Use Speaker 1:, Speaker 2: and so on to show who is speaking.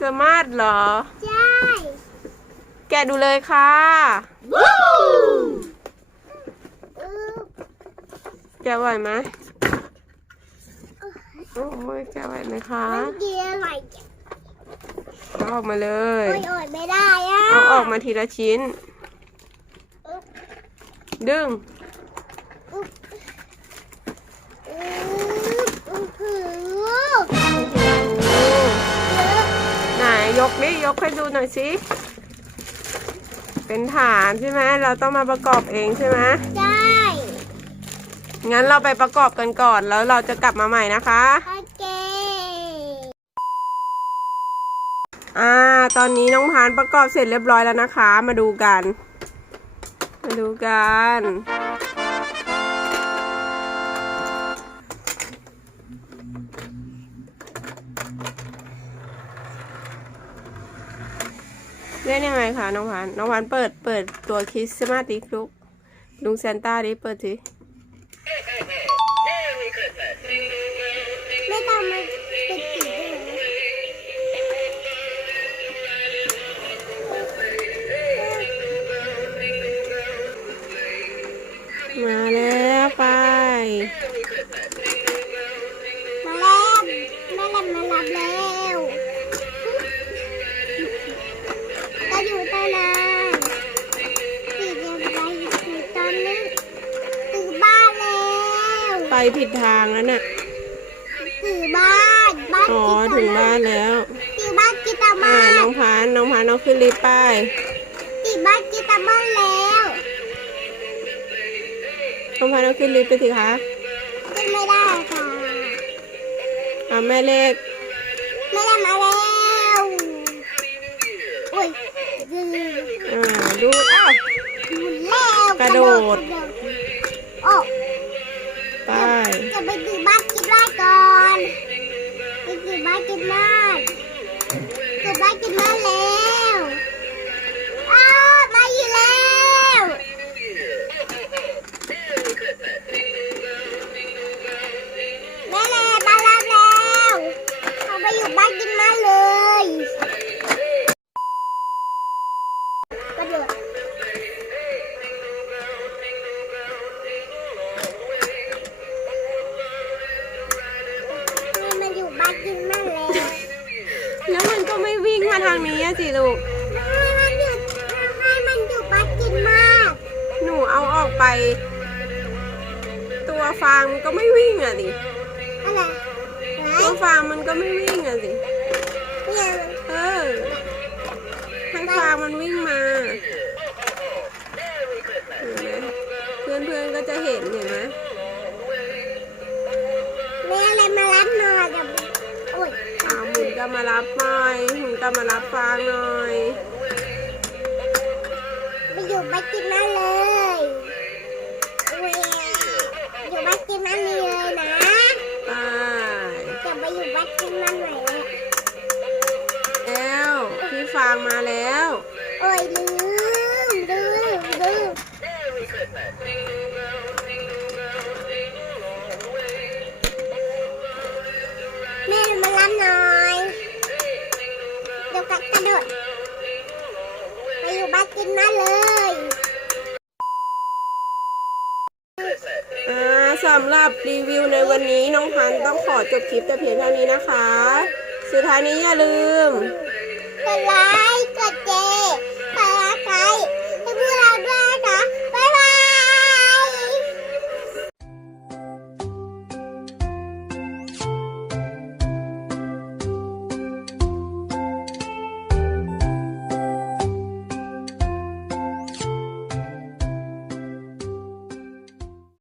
Speaker 1: สามารถเหรอ
Speaker 2: ใช่
Speaker 1: แกดูเลยค่ะแกไหวไหมโอ้ยแกไหวไหมคะ
Speaker 2: เอ
Speaker 1: อาออกมาเล
Speaker 2: โอยอยไม่ได้อะ
Speaker 1: เอาออกมาทีละชิ้น ดึง
Speaker 2: อึ๊อ
Speaker 1: ยกดิยกให้ดูหน่อยสิ เป็นฐานใช่ไหมเราต้องมาประกอบเองใช่ไหม
Speaker 2: ได้
Speaker 1: งั้นเราไปประกอบกันก่อนแล้วเราจะกลับมาใหม่นะคะ
Speaker 2: โอเค
Speaker 1: อ่า ตอนนี้น้องพานประกอบเสร็จเรียบร้อยแล้วนะคะ มาดูกัน มาดูกัน เล่นยังไงคะน้องพานน้องพานเปิดเปิดตัวคริสต์มาสดิลูกลุงเซนต้าดิเปิดสิ
Speaker 2: ไม่ต้องมาเป็นสี
Speaker 1: มาแล้ว ผิดทางแล้วน่ะ
Speaker 2: ถึงบ้านบ้าน
Speaker 1: อ๋อ
Speaker 2: กิ
Speaker 1: ถึง
Speaker 2: ตา
Speaker 1: บ้านแล้ว
Speaker 2: ถึงบ้านกิตา
Speaker 1: อ่า
Speaker 2: มา
Speaker 1: น้องพานน้องพานเอาขึ้นลิฟต์ไป
Speaker 2: ถึงบ้านกิตามาแล้ว
Speaker 1: น้องพานเอาขึ้นลิฟต์ไปสิคะ
Speaker 2: ขึ้นไม่ได้ค่ะ
Speaker 1: เอาแม่เลข
Speaker 2: ไม่ได้มาแล้วอุ้ยยืน
Speaker 1: อ่าดูอ้าว
Speaker 2: แล้ว
Speaker 1: กระโดด
Speaker 2: โอ้
Speaker 1: ไป
Speaker 2: จะ ไปดูบ้านกินบ้านก่อน ไปดูบ้านกินบ้านดูบ้านกินบ้านแล้ว
Speaker 1: ทางนี้อะสิลูก
Speaker 2: ให้มันอยู่ให้มันอยู่บ้านกินมาก
Speaker 1: หนูเอาออกไป ตัวฟางมันก็ไม่วิ่งอะดิ
Speaker 2: อะไรไหน
Speaker 1: ตัวฟางมันก็ไม่วิ่งอะสิ
Speaker 2: เนี่ย
Speaker 1: เออ มุนกลับมารับหน่อยหมุนกลับมารับฟางหน่อย
Speaker 2: ไปอยู่บ้านกินมากเลยโอ้ยอยู่บ้านกินมากเลยนะ
Speaker 1: ไป
Speaker 2: จะไปอยู่บ้านกินมากหน่อยเลย
Speaker 1: แล้วพี่ฟางมาแล้ว
Speaker 2: โอ้ยลืมลืมลืม อ่า
Speaker 1: สำหรับรีวิวในวันนี้น้องพันต้องขอจบคลิปแต่เพียงเท่านี้นะคะ สุดท้ายนี้อย่าลืม
Speaker 2: กดไลค์